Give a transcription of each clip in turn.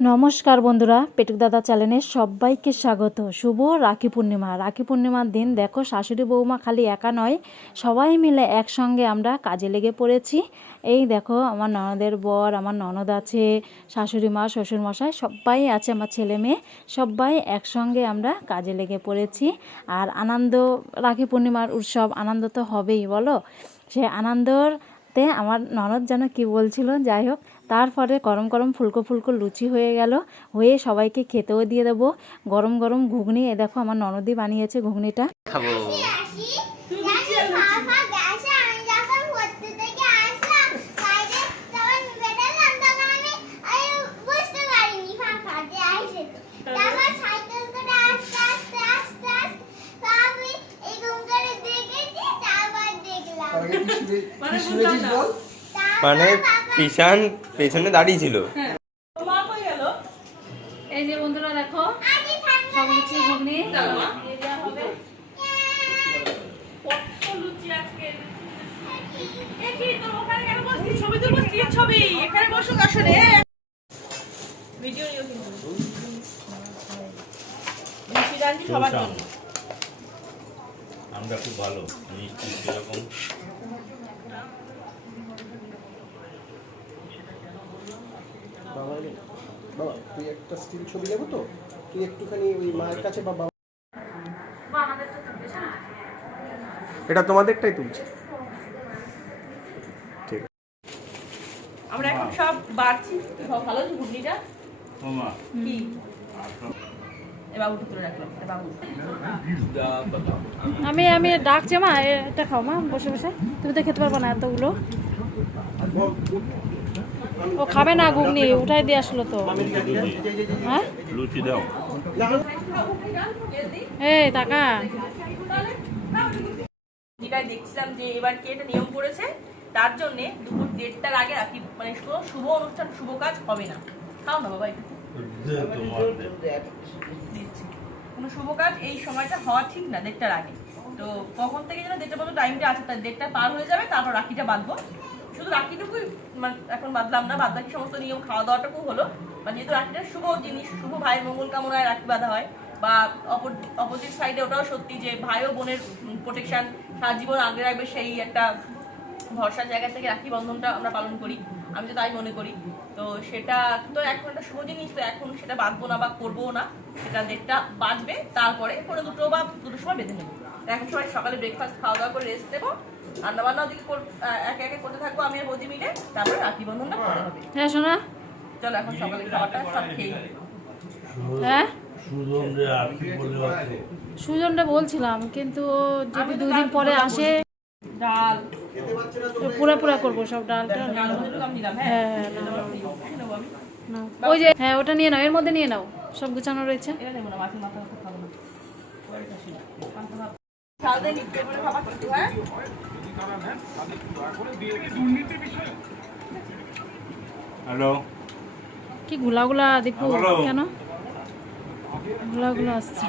নমস্কার বন্ধুরা, পেটুক দাদা চ্যানেলে সবাইকে স্বাগত। শুভ রাখি পূর্ণিমা। রাখি পূর্ণিমার দিন দেখো শাশুড়ি বৌমা খালি একা নয়, সবাই মিলে একসঙ্গে আমরা কাজে লেগে পড়েছি। এই দেখো আমার ননদের বর, আমার ননদ আছে, শাশুড়ি মা, শ্বশুরমশাই সবাই আছে, আমার ছেলে মেয়ে সবাই একসঙ্গে আমরা কাজে লেগে পড়েছি। আর আনন্দ, রাখি পূর্ণিমার উৎসব, আনন্দ তো হবেই বলো। সে আনন্দতে আমার ননদ যেন কি বলছিল, যাই হোক তারপরে গরম গরম ফুলকো ফুলকো লুচি হয়ে গেল, হয়ে সবাইকে খেতেও দিয়ে দেবো। গরম গরম ঘুগনি, এ দেখো আমার ননদি বানিয়েছে ঘুগনিটা খাবো। মানে কিষান পেছনে দাঁড়িয়ে ছিল। এই যে বন্ধুরা দেখো সব লুচি ঘুগনি হবে। আমরা খুব ভালো মিষ্টি এরকম। বাবা তুই একটা স্টিল ছবি নেবো তো, তুই একটুখানি ওই মায়ের কাছে বা বাবা, এটা তোমাদেরটাই তুলছি। ঠিক আছে, আমরা এখন সব বাড়ছি। ভালো আছে ঘুগনিটা মামা কি বাবুকে তুলে রাখলাম। বাবু আমি ডাকছি মা, এটা খাও মা বসে বসে, তুমি তো খেতে পারবো না এতগুলো। ও খাবে না ঘুগনি, উঠাই দিয়ে আসলো তো। হ্যাঁ লুচি দাও। এই টাকা যেটাই দেখছিলাম যে এবার কে এটা নিয়ম করেছে, তার জন্য দুপুর 1:30টার আগে রাখি মানে কোনো শুভ অনুষ্ঠান, শুভ কাজ হবে না। খাও না বাবা, একটু দিচ্ছি। কোনো শুভ কাজ এই সময়টা হওয়া ঠিক না 1:30টার আগে। তো কখন থেকে যেন 1:30টা পর্যন্ত টাইমটা আছে, তার 1:30টা পার হয়ে যাবে, তারপর রাখিটা বাঁধবো। শুধু রাখিটুকুই মানে এখন বাঁধলাম না, বাদ বাকি সমস্ত নিয়ম খাওয়া দাওয়াটুকু হলো। মানে যেহেতু রাখিটা শুভ জিনিস, শুভ ভাইয়ের মঙ্গল কামনায় রাখি বাঁধা হয়, বা অপোজিট সাইডে ওটাও সত্যি যে ভাই ও বোনের প্রোটেকশন সারা জীবন আগলে রাখবে, সেই একটা ভরসার জায়গা থেকে রাখি বন্ধনটা আমরা পালন করি, আমি তো তাই মনে করি। তো সেটা তো এখন একটা শুভ জিনিস, তো এখন সেটা বাঁধবো না বা করবো না, সেটা 1:30টা বাঁধবে, তারপরে কোনো 2টো বা 2টোর সময় বেঁধে নেবো। এখন সবাই সকালে ব্রেকফাস্ট খাওয়া দাওয়া করে রেস্ট দেবো, রান্না বান্নাও দিকে একে একে করতে থাকবো আমি আর বৌদি মিলে, তারপরে রাখি বন্ধনটা করা হবে। হ্যাঁ শোনা, চলো এখন সকালে খাবারটা সব খেয়ে নিই। হ্যাঁ সুজন রে আর কি বলে আছে? সুজনটা বলছিলাম, কিন্তু ও যদি 2 দিন পরে আসে ডাল তো পুরা পুরা করবো সব ডালটা। নিলাম। হ্যাঁ হ্যাঁ নাও। ওই যে হ্যাঁ ওটা নিয়ে নাও, এর মধ্যে নিয়ে নাও, সব গুছানো রয়েছে। এটা নেবো না, মাছের মাথা খাবো না। ডাল দিয়ে নিতে বলে খাবার কিন্তু, হ্যাঁ হ্যালো, কি গুলাগুলা দীপু, বলো। কেন গুলাগুলা আসছে?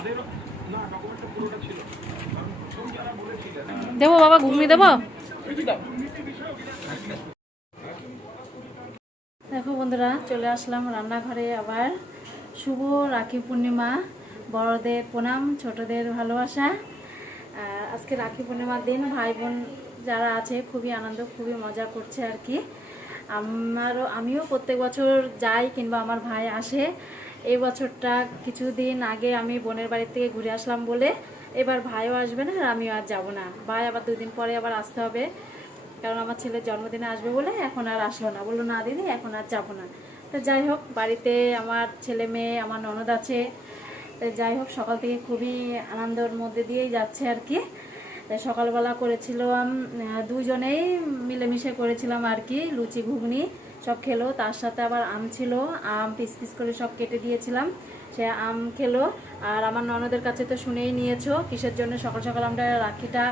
দেবো বাবা ঘুগনি দেবো? দেখো বন্ধুরা, চলে আসলাম রান্নাঘরে আবার। শুভ রাখি পূর্ণিমা, বড়দের প্রণাম, ছোটদের ভালোবাসা। আজকে রাখি পূর্ণিমার দিন ভাই বোন যারা আছে খুবই আনন্দ, খুবই মজা করছে আর কি। আমিও প্রত্যেক বছর যাই কিংবা আমার ভাই আসে। এই বছরটা কিছুদিন আগে আমি বোনের বাড়ি থেকে ঘুরে আসলাম বলে এবার ভাইও আসবে না আর আমিও আর যাবো না। ভাই আবার 2 দিন পরে আবার আসতে হবে, কারণ আমার ছেলের জন্মদিনে আসবে বলে এখন আর আসলো না, বললো না দিদি এখন আর যাবো না। তো যাই হোক, বাড়িতে আমার ছেলে মেয়ে, আমার ননদ আছে। যাই হোক সকাল থেকে খুবই আনন্দের মধ্যে দিয়েই যাচ্ছে আর কি। সকালবেলা করেছিলাম, দুজনেই মিলেমিশে করেছিলাম আর কি, লুচি ঘুগনি সব খেলো, তার সাথে আবার আম ছিল, আম পিস পিস করে সব কেটে দিয়েছিলাম, সে আম খেলো। আর আমার ননদের কাছে তো শুনেই নিয়েছো কিসের জন্য সকাল সকাল আমরা রাখিটা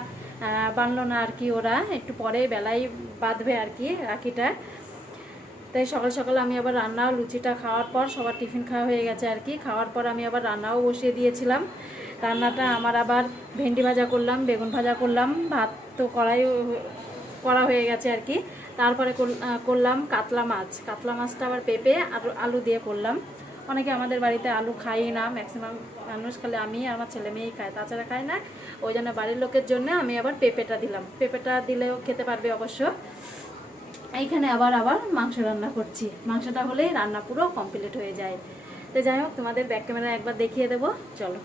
বানলো না আর কি, ওরা একটু পরে বেলায় বাঁধবে আর কি রাখিটা। তাই সকাল সকাল আমি আবার রান্নাও, লুচিটা খাওয়ার পর সবার টিফিন খাওয়া হয়ে গেছে আর কি, খাওয়ার পর আমি আবার রান্নাও বসিয়ে দিয়েছিলাম। রান্নাটা আমার আবার ভেন্ডি ভাজা করলাম, বেগুন ভাজা করলাম, ভাত তো করা হয়ে গেছে আর কি। তারপরে করলাম কাতলা মাছ, কাতলা মাছটা আবার পেঁপে আর আলু দিয়ে করলাম। অনেকে আমাদের বাড়িতে আলু খাই না, ম্যাক্সিমাম মানুষ খালি আমি আর আমার ছেলে মেয়েই খায়, তাছাড়া খায় না। ওই জন্য বাড়ির লোকের জন্য আমি আবার পেঁপেটা দিলাম, পেঁপেটা দিলেও খেতে পারবে অবশ্য। এইখানে আবার মাংস রান্না করছি, মাংসটা হলেই রান্না পুরো কমপ্লিট হয়ে যায়। তো যাই হোক, তোমাদের ব্যাক ক্যামেরা একবার দেখিয়ে দেবো, চলো।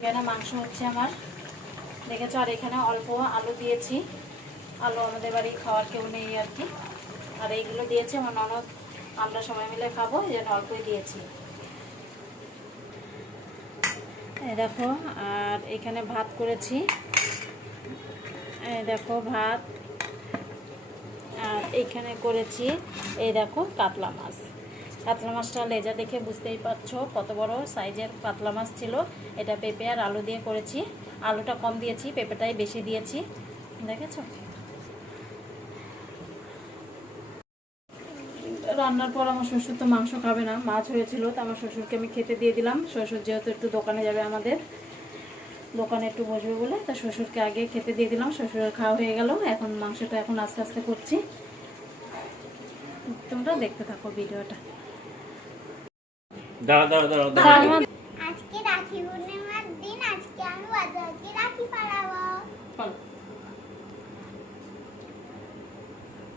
এখানে মাংস হচ্ছে আমার, দেখেছো। আর এখানে অল্প আলু দিয়েছি, আলু আমাদের বাড়ি খাওয়ার কেউ নেই আর কি। আর এইগুলো দিয়েছি আমার ননদ, আমরা সবাই মিলে খাবো, এই জন্য অল্পই দিয়েছি। এই দেখো, আর এখানে ভাত করেছি, এই দেখো ভাত। আর এইখানে করেছি, এই দেখো কাতলা মাছ। কাতলা মাছটা লেজা দেখে বুঝতেই পারছো কত বড় সাইজের কাতলা মাছ ছিল। এটা পেঁপে আর আলু দিয়ে করেছি, আলুটা কম দিয়েছি, পেঁপেটাই বেশি দিয়েছি, দেখেছো। রান্নার পর আমার শ্বশুর তো মাংস খাবে না, মাছ হয়েছিল, তো আমার শ্বশুরকে আমি খেতে দিয়ে দিলাম। শ্বশুর যেহেতু একটু দোকানে যাবে, আমাদের দোকানে একটু বসবে বলে, তা শ্বশুরকে আগে খেতে দিয়ে দিলাম। শ্বশুরের খাওয়া হয়ে গেল, এখন মাংসটা এখন আস্তে আস্তে করছি, তোমরা দেখতে থাকো ভিডিওটা। আজকে রাখি পূর্ণিমার দিন, আজকে আমি বাজারকে রাখি পালাবো।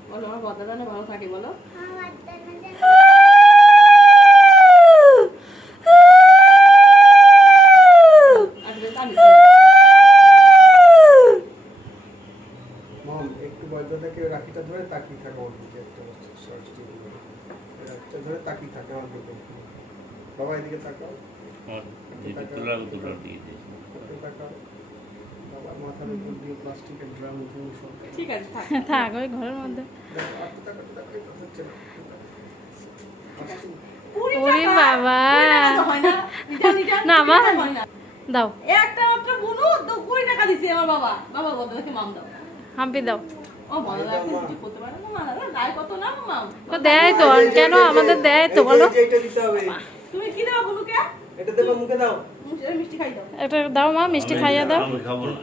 বলো আমার বদলা জানে ভালো থাকে, বলো। আমার দানা জানে মম একটু বলতে থাকে, রাখিটা ধরে তাকিয়ে থাকো ওর দিকে, একটা শর্ট স্টিক করে রাখিটা ধরে তাকিয়ে থাকে আমার দিকে। বাবা এদিকে তাকাও, একটু তাকাও। বাবা মাথার উপর দিয়ে প্লাস্টিকের ড্রাম উঠুন সব। ঠিক আছে, থাক। থাক ওই ঘরের মধ্যে। হচ্ছে না। ওরে বাবা, হয় না, না মা হয় না। দাও, একটা মাত্র বুনু তো 20 টাকা দিছে আমার বাবা। বাবা বদলাকে মাম দাও। হাম্পি দাও। ও বদলা কিছু করতে পারে না, মানা গায়ে কত না মাম। তো দেয় তো, আর কেন আমাদের দেয় তো, বলো। এইটা দিতে হবে, তুমি কি দাও বুনুকে? এটা দেবা মুখে দাও। মিষ্টি খাই দাও। এটা দাও মা, মিষ্টি খাইয়া দাও। আমি খাবো না।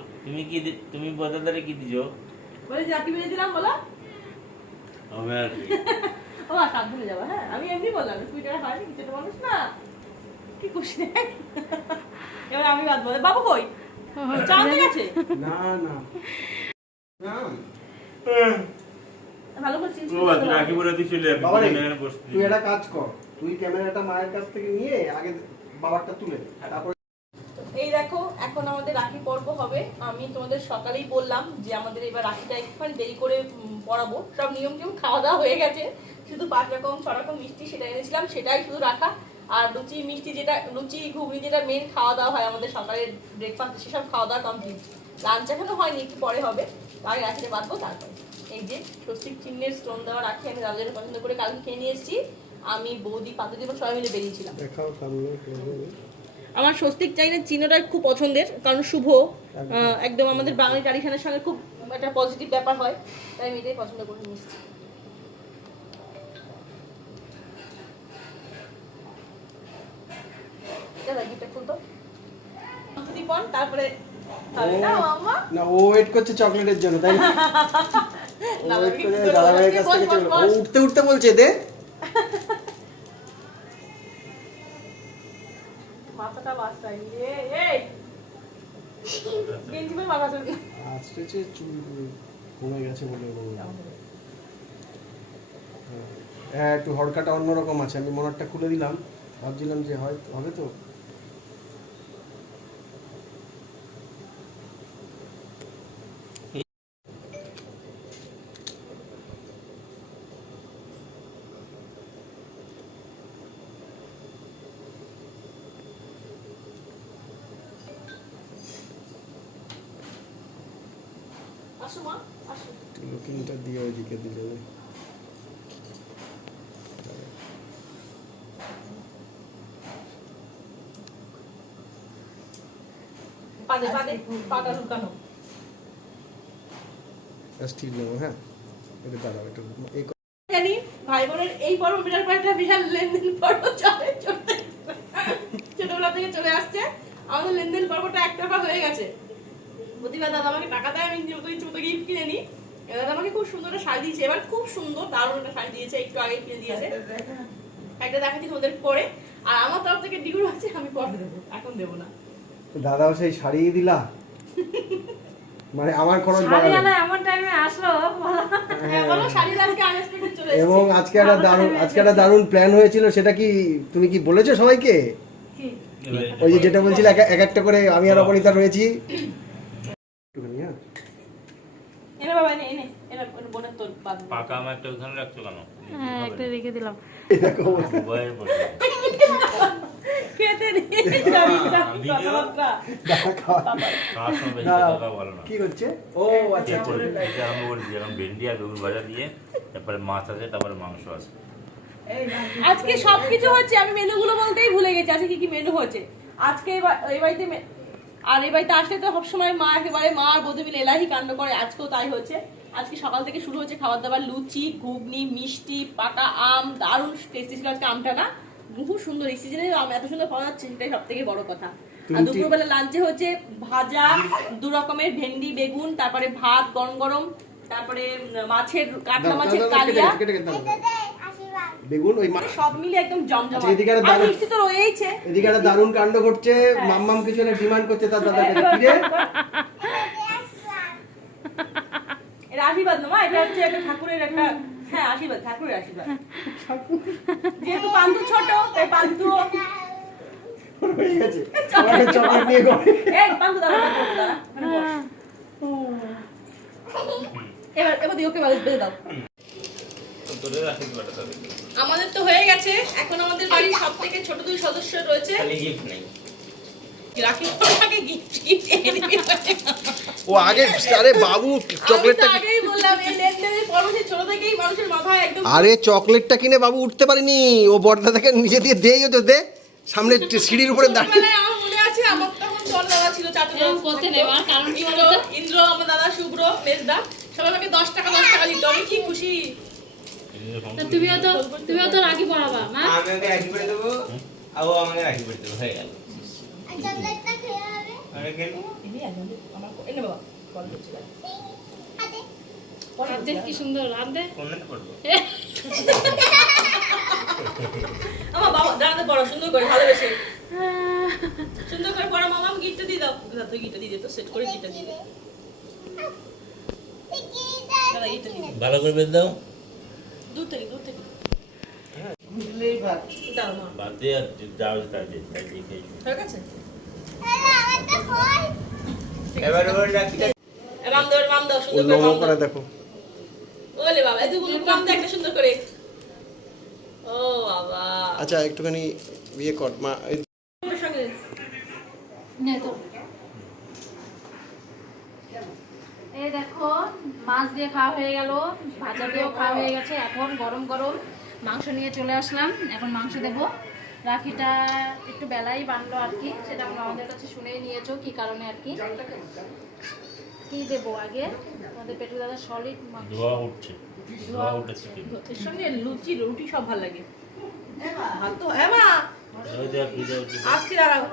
তুমি বদলদারে কি দিছো? বলে জাকি বেজে দিলাম, বলো। আমি আর কি। ও সাত ভুলে যাবো। হ্যাঁ, আমি এমনি বললাম, 20 টাকা হয়নি, কিছু তো মানুষ না কি খুশি। এবার আমি বাদ বলে, বাবু কই চাঁদে গেছে? না না না ভালো করে চিন্তা ও বাবা রাখি পরে দিছিল, বাবা রে, এখানে বসে। তুই একটা কাজ কর, তুই ক্যামেরাটা মায়ের কাছ থেকে নিয়ে আগে বাবারটা তুলে তারপর। এই দেখো, এখন আমাদের রাখি পর্ব হবে। আমি তোমাদের সকালেই বললাম যে আমাদের এবার রাখিটা একটুখানি দেরি করে পড়াবো। সব নিয়ম টিয়ম খাওয়া দাওয়া হয়ে গেছে, শুধু 5 রকম 6 রকম মিষ্টি সেটা এনেছিলাম, সেটাই শুধু রাখা। আর লুচি মিষ্টি, যেটা লুচি ঘুগনি যেটা মেন খাওয়া দাওয়া হয় আমাদের সকালের ব্রেকফাস্ট, সেসব খাওয়া দাওয়া কমপ্লিট। লাঞ্চ এখনো হয়নি, একটু পরে হবে। আগে রাখিটা বাঁধবো তারপর। এই যে স্বস্তিক চিহ্নের স্টোন দেওয়া রাখি আমি দাদার জন্য পছন্দ করে কালকে খেয়ে নিয়ে এসেছি। আমি বৌদি পাতুদি এবং সবাই মিলে বেরিয়েছিলাম। দেখাও সামনে। আমার স্বস্তিক চাইনের চিহ্নটা খুব পছন্দের, কারণ শুভ, একদম আমাদের বাঙালি ট্র্যাডিশনের সঙ্গে খুব একটা পজিটিভ ব্যাপার হয়, তাই আমি এটাই পছন্দ করে নিচ্ছি। তারপরে না ও ওয়েট করছে চকলেটের জন্য, তাই না? ও ওয়েট করে দাদা ভাইয়ের কাছ থেকে চলে, ও উঠতে উঠতে বলছে দে। মাথাটা বাঁচাই এই গেঞ্জি পরে মাথা চলবে। আসছে চুল কমে গেছে বলে হ্যাঁ, একটু হড়কাটা অন্যরকম আছে। আমি মনারটা খুলে দিলাম, ভাবছিলাম যে হয় হবে তো। আসো মা, আসো। লুকিংটা দিয়ে ওইদিকে দিলে পাদে পাদে পাটা লুকানো। স্টিল নেবো, হ্যাঁ এটা দাঁড়াও একটু এই জানি ভাই বোনের এই পর্ব বিরাট একটা বিশাল লেনদেন পর্ব চলে, ছোটবেলা থেকে চলে আসছে। আমাদের লেনদেন পর্বটা একতরফা হয়ে গেছে। প্রতিবার দাদা আমাকে টাকা দেয়, আমি ছোট গিফট কিনে নিই। দাদা আমাকে খুব সুন্দর একটা শাড়ি দিয়েছে, এবার খুব সুন্দর দারুণ একটা শাড়ি দিয়েছে, একটু আগে কিনে দিয়েছে। একটা দেখাচ্ছি তোমাদের পরে। আর আমার তরফ থেকে ডিগুর আছে, আমি পরে দেবো, এখন দেবো না। দাদাও সেই শাড়ি দিলা, মানে আমার খরচ বাড়াবে। শাড়িওয়ালা এমন টাইমে আসলো হ্যাঁ, বলো শাড়ির আজকে আনএক্সপেক্টেড চলে এসেছে। এবং আজকে একটা দারুণ প্ল্যান হয়েছিল, সেটা কি তুমি কি বলেছো সবাইকে? কি ওই যে যেটা বলছিলে এক একটা করে আমি আর অপরিতা রয়েছি। একটুখানি, হ্যাঁ। এনে বাবা, এনে বোনের তোর বাদ দে। পাকা আমার একটা ওখানে রাখছো কেন? হ্যাঁ একটা রেখে দিলাম। এই দেখো অবস্থা। বইয়ের বসে। খেতে দিয়ে যাবি, কথাবার্তা। দাদা খাওয়া। খাওয়ার সময় বেশি না, কথা ভালো না। কি হচ্ছে? ও আচ্ছা আচ্ছা। এটা আরম্ভ করে দিই, এখন ভেন্ডি আর বেগুন ভাজা দিয়ে, তারপরে মাছ আছে, তারপরে মাংস আছে। আজকে সবকিছু হচ্ছে, আমি মেনুগুলো বলতেই ভুলে গেছি আজকে কি কি মেনু হচ্ছে। আজকে এই বাড়িতে আর এই বাড়িতে আসলে তো সবসময় মা একেবারে মা আর বধূ মিলে এলাহি কাণ্ড করে, আজকেও তাই হচ্ছে। আজকে সকাল থেকে শুরু হচ্ছে খাবার দাবার, লুচি, ঘুগনি, মিষ্টি, পাকা আম, দারুণ টেস্টি ছিল আজকে আমটা না, খুব সুন্দর। এই সিজনে আম এত সুন্দর পাওয়া যাচ্ছে, সেটাই সব থেকে বড় কথা। আর দুপুরবেলা লাঞ্চে হচ্ছে ভাজা, 2 রকমের ভেন্ডি বেগুন, তারপরে ভাত গরম গরম, তারপরে মাছের কাতলা মাছের কালিয়া, আশীর্বাদ। বেগুন ওই মা- সব মিলে একদম জমজমাট। আচ্ছা, এদিকে একটা আর দারুণ- মিষ্টি তো রয়েইছে। এদিকে একটা দারুণ কাণ্ড ঘটছে, মাম্মাম কিছু একটা ডিমান্ড করছে তার দাদার কাছে। কি রে? এটা আশীর্বাদ না মা, এটা হচ্ছে একটা ঠাকুরের একটা, হ্যাঁ আশীর্বাদ, ঠাকুরের আশীর্বাদ। যেহেতু পান্তু ছোট, তাই পান্তু হয়ে গেছে। আমাকে চকলেট নিয়ে গো। এই পান্তু দাঁড়া, পান্তু দাঁড়া। এবার দিও, ওকে বেঁধে দাও। তোদের আশীর্বাদ তাদের। আমাদের তো হয়ে গেছে, এখন আমাদের বাড়ির সব থেকে ছোট 2 সদস্য রয়েছে। খালি গিফট নেই। রাখি পূর্ণিমাকে গিফট এনে দিবে। ও আগে আরে বাবু চকলেটটা আমি তো আগেই বললাম, এই লেনদেনের পরশে ছোট থেকেই মানুষের মাথায় একদম আরে চকলেটটা কিনে বাবু উঠতে পারিনি, ও বড়দাদাকে নিজে দিয়ে দেই তো দে, সামনে সিঁড়ির উপরে দাঁড়িয়ে। ছোটবেলায় আমার মনে আছে, আমার তখন জল দেওয়া ছিল 4 টাকা করতে নেওয়ার কারণ কি হলো, ইন্দ্র, আমার দাদা শুভ্র, মেজদা সবাই আমাকে 10 টাকা দিত, আমি কি খুশি। তুমিও তো রাখি পড়াবা মা। আমি ওকে রাখি পরে দেবো, আর ও আমাকে রাখি পরে দেবো, হয়ে গেল। আর চকলেটটা খেয়ে হবে। আমি কেন? এনে বাবা কল করছি হাতে। রাতে কি সুন্দর রাতে। কোনটা করবো? আমার বাবা দাঁড়াতে পড়া সুন্দর করে ভালোবেসে সুন্দর করে পড়া। মামা আমি গিফটটা দিয়ে দাও, তুই গিফটটা দিয়ে দে, তো সেট করে গিফটটা দিয়ে দে। দাদা গিফটটা দিয়ে দে, ভালো করে বেঁধে দাও। দূর থেকে দাও মা, বাদ দিয়ে আর যাও তাই দিয়ে খেয়ে হয়ে গেছে। আমারটা কই? এবার ওর রাখিটা মাম দাও ও সুন্দর করে নমো মাম করে দাও। দেখো। ওলে বাবা এই দুগুলো মাম দাও একটা সুন্দর করে। ও বাবা আচ্ছা একটুখানি ইয়ে কর মা। আমার সঙ্গে নে তো। এই দেখো মাছ দিয়ে খাওয়া হয়ে গেল, ভাজা দিয়েও খাওয়া হয়ে গেছে, এখন গরম গরম মাংস নিয়ে চলে আসলাম। এখন মাংস দেবো। রাখিটা একটু বেলাই বানলো আর কি, সেটা আমরা আমাদের কাছে শুনেই নিয়েছো কি কারণে আর কি। কি দেবো আগে, আমাদের পেটু দাদা সলিড মাংস। ধোয়া উঠছে, ধোয়া উঠেছে কি? এর সঙ্গে লুচি রুটি সব ভালো লাগে। ভালো তো হ্যাঁ মা, ওই দেখ ভিডিও আসছি দাঁড়াও।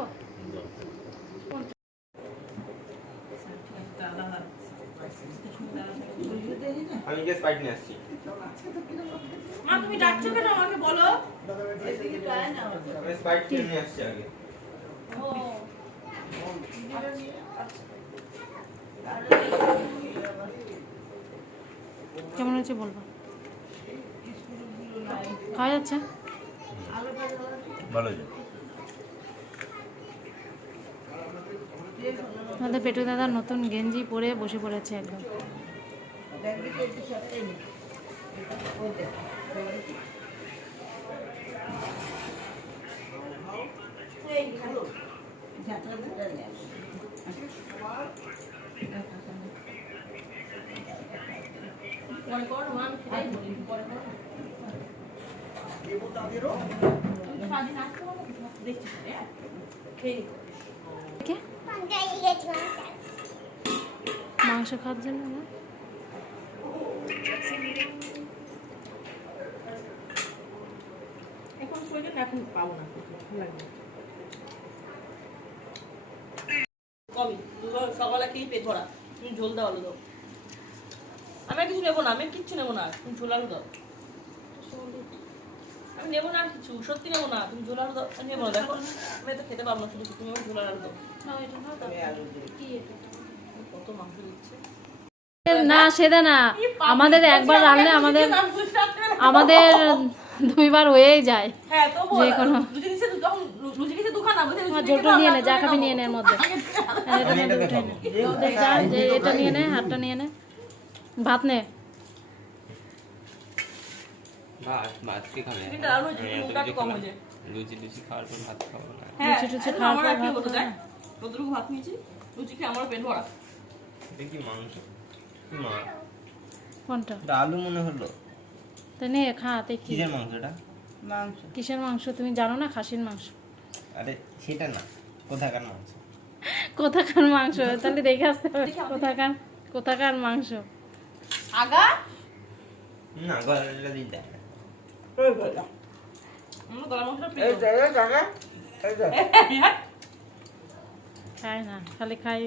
আমি যে স্পাইট নিয়ে আসছি। মা তুমি ডাকছো কেন আমাকে বলো। আমি স্পাইট কিনে নিয়ে আসছি আগে। কেমন হয়েছে বলবো, খাওয়া যাচ্ছে? ভালো যায়। আমাদের পেটু দাদা নতুন গেঞ্জি পরে বসে পড়েছে একদম। পরে করো মা, আমি খেয়ে বলি পরে করো। তুমি স্বাধীন আসতে পারো দেখছি হ্যাঁ খেয়ে নিই। কে পাঞ্জাই গেছি মাংস। মাংস খাওয়ার জন্য না? এখন প্রয়োজন এখন পাবো না, লাগবে কমই সকালে খেয়ে পেট ভরা। তুমি ঝোল দাও, আলু দাও। আমি আর কিছু নেবো না, আমি আর কিচ্ছু নেবো না, তুমি ঝোল আলু দাও। আমি নেবো না আর কিছু, সত্যি নেবো না। তুমি ঝোল আলু দাও, নেবো না, দেখো আমি তো খেতে পারবো না, শুধু তুমি আমার ঝোল আলু দাও। কত মাংস দিচ্ছে। না সেটা না, আমাদের একবার রান্না আমাদের 2বার হয়েই যায়। হ্যাঁ তো যে কোনো- লুচি দিচ্ছে তখন লুচি দিচ্ছে দুখানা, বলছে লুচি ঝোলটা নিয়ে নে, যা খাবি নিয়ে নে এর মধ্যে। আর এটার মধ্যে উঠে নে। যা, যে এটা নিয়ে নে, হাতটা নিয়ে নে, ভাত নে। ভাত কি খাবে? চিকেনটা আলু হয়েছে, আমি এত মুখটা কিছু কম খাবো না। হয়েছে। লুচি খাওয়ার পর ভাত খাবো না। হ্যাঁ, লুচি টুচি একদম খাওয়ার আমারও পর একই ভাত অবস্থা, খাবে দেখ। কতটুকু ভাত নিয়েছি, লুচি খেয়ে আমারও পেট ভরা। এটা কি মাংস? কি মাছ? কোনটা? এটা আলু মনে হলো। তা নে খা, তে কি কিসের মাংস এটা? কিসের মাংস তুমি জানো না? খাসির মাংস। আরে সেটা না, কোথাকার মাংস? কোথাকার মাংস? তাহলে দেখে আসতে হবে কোথাকার মাংস। আগা না, গলাটা দিতে হয় না। আমার গলা মাংসটা প্রিয়। খায় না, খালি খাই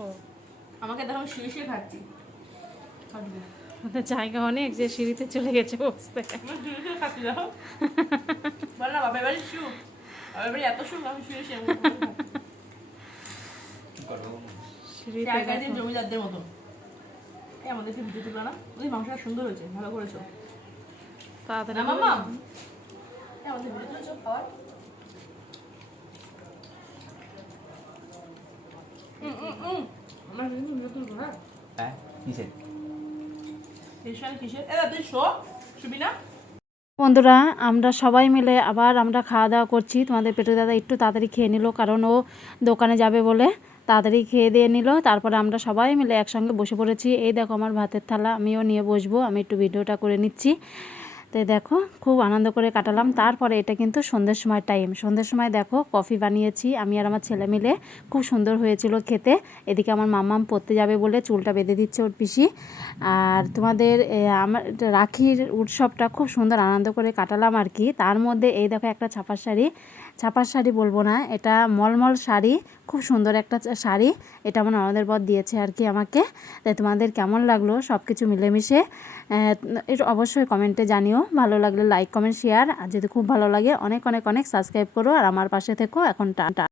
ও। আমাকে দেখো আমি শুয়ে শুয়ে খাচ্ছি। ওদের জায়গা অনেক, যে সিঁড়িতে চলে গেছে বসতে। আমি শুয়ে শুয়ে খাচ্ছি, দেখো। বল না বাপের বাড়ির সুখ, বাপের বাড়ি এত সুখ, আমি শুয়ে শুয়ে খাচ্ছি। কি করবো? সিঁড়িতে জায়গায় দিন দেখো। জমিদারদের মতো। এই আমাদেরকে ভিডিও তুলো না, ওই মাংসটা সুন্দর হয়েছে, ভালো করেছো। তাড়াতাড়ি না মামা, এই আমাদের ভিডিও তুলেছো খাওয়ার। আমরা ভিডিও তুলবো না। হ্যাঁ, কিসের? কিসের কিসের? এ তুই শো, শুবি না? বন্ধুরা, আমরা সবাই মিলে আবার আমরা খাওয়া দাওয়া করছি। তোমাদের পেটু দাদা একটু তাড়াতাড়ি খেয়ে নিল, কারণ ও দোকানে যাবে বলে তাড়াতাড়ি খেয়ে দিয়ে নিল। তারপরে আমরা সবাই মিলে একসঙ্গে বসে পড়েছি। এই দেখো আমার ভাতের থালা, আমিও নিয়ে বসবো, আমি একটু ভিডিওটা করে নিচ্ছি। তো দেখো খুব আনন্দ করে কাটালাম। তারপরে এটা কিন্তু সন্ধ্যের সময় টাইম, সন্ধ্যের সময় দেখো কফি বানিয়েছি আমি আর আমার ছেলে মিলে, খুব সুন্দর হয়েছিল খেতে। এদিকে আমার মাম্মাম পড়তে যাবে বলে চুলটা বেঁধে দিচ্ছে ওর পিসি। আর তোমাদের আমার রাখির উৎসবটা খুব সুন্দর আনন্দ করে কাটালাম আর কি। তার মধ্যে এই দেখো একটা ছাপার শাড়ি বলবো না, এটা মলমল শাড়ি, খুব সুন্দর একটা শাড়ি। এটা আমার ননদের বর দিয়েছে আর কি আমাকে। তাই তোমাদের কেমন লাগলো সব কিছু মিলেমিশে এটা অবশ্যই কমেন্টে জানিও। ভালো লাগলে লাইক কমেন্ট শেয়ার, আর যদি খুব ভালো লাগে অনেক অনেক অনেক সাবস্ক্রাইব করো, আর আমার পাশে থেকো। এখন টাটা।